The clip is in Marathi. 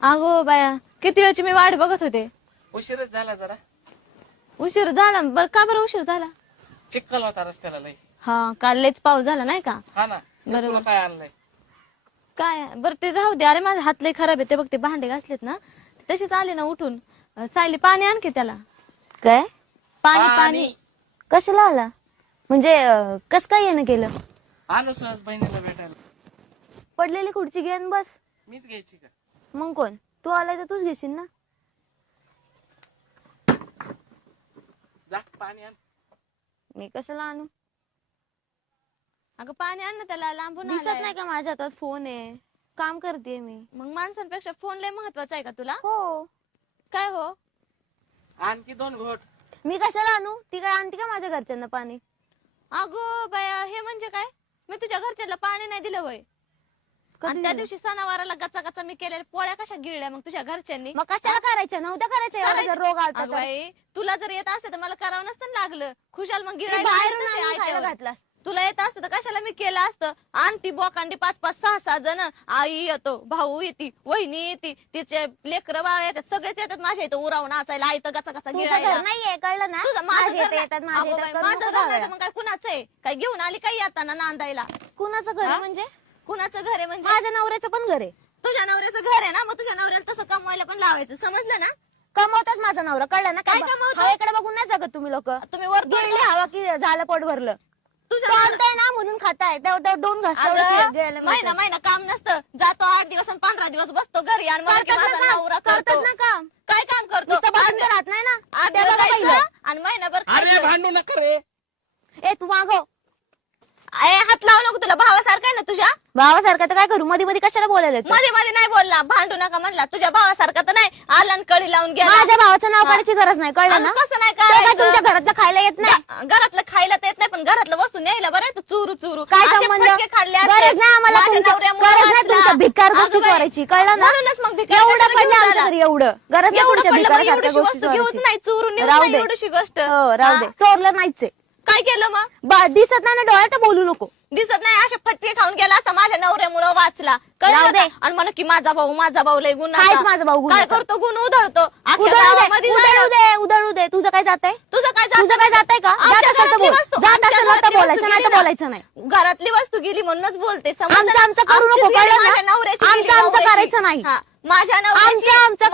अगो बाया, किती वेळची मी वाट बघत होते. उशीरच झाला जरा. उशीर झाला? बर का बरं उशीर झाला? चिखल होता रस्त्याला लई. हा, काल लयच पाऊस झाला नाही का? हा ना. बरोबर. काय आणलंय? काय बरं ते राहू दे. अरे माझे हात लय खराब आहे. ते बघ, ते भांडे घासलेत ना, तसेच आले ना उठून. सायली, पाणी आणखी त्याला. काय? पाणी पाणी कशाला आला? म्हणजे कस काय येणं केलं? आलो सहज बहिणीला भेटायला. पडलेली खुर्ची घेऊन बस. मीच घ्यायची का? मग कोण? तू आलाय तर तूच घेशील ना. जा पाणी आण. मी कशाला आणू? अगं पाणी आण ना त्याला, लांबून दिसत आलाय. नाही का माझ्या हातात फोन आहे? काम करते मी. मग माणसांपेक्षा फोन लय महत्वाचा आहे का तुला? हो. काय हो? आणखी 2 घोट. मी कशाला आणू? ती काय आणते का माझ्या घरच्यांना पाणी? अगो बाया, हे म्हणजे काय? मी तुझ्या घरच्याला पाणी नाही दिलं होय. आणि त्या दिवशी सणावाराला गचा गचा मी केलेल्या पोळ्या कशा गिळल्या मग तुझ्या घरच्यांनी? मग कशाला करायचं? नव्हतं करायचं. एवढा जर रोग आलता अगं तर. बाई, तुला जर येत असतं तर मला करावं नसतं ना लागलं. खुशाल मग ते गिळायला बाहेरून लागलं आणून तसे खायला आयत्यावर. घातलास. तुला येत असतं तर कशाला मी केलं असतं. आणि ती बोकांडी 5-5, 6-6 जण, आई येतो, भाऊ येते, वहिनी येते, तिचे लेकर बाळ येतात, सगळेच येतात माझ्या इथं उरावून नाचायला, आई तर गचा गचा तुझं गिळायला. घर नाहीये, कळलं ना? तुझं माझ्या माझं घर इथे येतात, माझ्या अगं इथे बाई, करू माझं नको घर नाही लावायला. तर मग काय कुणाचं आहे? काय घेऊन आली काय येताना नांदायला? कुणाचं घर आहे म्हणजे? कुणाचं घर आहे म्हणजे? माझ्या नवऱ्याचं पण घर आहे. तुझ्या नवऱ्याचं घर आहे ना, मग तुझ्या नवऱ्याला तसं कमवायला पण लावायचं, समजलं ना? कमवताच माझा नवरा, कळलं ना? काय कमवतो? हवेकडे बघून नाही जगत तुम्ही लोक. तुम्ही वर गेली हवा की झालं पोट भरलं. तुझ्या तो आणतोय ना म्हणून खाताय. तेवढं 2 घास तेवढं अगं, गिळायला महिना मिळतं. महिना काम नसतं, जातो 8 दिवस आणि 15 दिवस बसतो घरी आणि मला की करतात माझा ना काम, नवरा करतात करतो. ना काम. काय काम करतो? नुसतं बसून तर राहत नाही ना. 8 ते दिवस बघा जायचं पहिलं. आणि महिनाभर अरे खायचं. भांडू नका रे. ए तू मागव. हात लावू नको, तुला भावासारखा आहे ना तुझ्या. भावासारखं तर काय करू? मध्ये मध्ये कशाला बोलायला येतं? मध्ये मध्ये नाही बोलला, भांडू नका म्हणला. तुझ्या भावासारखा तर नाही, आला आणि कळी लावून गेला. माझ्या भावाचं नाव काढायची गरज नाही, कळलं अगं, ना? कसं नाही तो काय करायचं? तुमच्या घरातलं खायला येत नाही? घरातलं खायला तर येत नाही, पण घरातलं वस्तू न्यायला बरं आहे, चुरू चुरू काय असे संबंध? फटके खाल्ले असते. गरज नाही आम्हाला माझ्या तुमच्या- नवऱ्यामुळे गरज नाही वाचला. तुमच्या भिकार अगं गोष्टी बाई, चोरायची, कळलं ना? म्हणूनच मग भिकार एवढं कशाला पडलं घेऊन आमच्या आला? घरी, एवढं गरज नाही एवढं तुमच्या पडलं भिकार मग सारख्या एवढीशी गोष्टी वस्तू घेऊच चोरायची. नाही, चोरून नेऊच राहू नाही दे. एवढीशी गोष्ट. हो, राहू दे. चोरलं नाहीच आहे. काय केलं मग? दिसत नाही ना डोळ्यात तर बोलू नको. दिसत नाही, अशा फटके खाऊन गेला असता माझ्या नवऱ्यामुळे वाचला, राहू कळलं दे. का? आणि म्हणून की माझा भाऊ लय गुन्हा. काहीच माझा भाऊ काय गुन्हाचा. करतो? गुण उधळतो. अख्ख्या उधळू गावामध्ये दे, झालं. उधळू दे, उधळू दे. तुझं काय जात आहे? तुझं काय तुझं काय जात आहे का? आमच्या जात असेल तर घरातली बोल. वस्तू- जात आमच्या असेल तर घरातली बोलायचं वस्तू नाही तर गेली ना. बोलायचं नाही. घरातली वस्तू गेली म्हणूनच बोलते. समजलं आमचं ना? आमचं करू आमचीच नको, गेली, कळलं माझ्या ना? नवऱ्याची गेली, आमचं आमचं नवऱ्याची. करायचं नाही. हा, माझ्या नवऱ्याची आमचं आमचं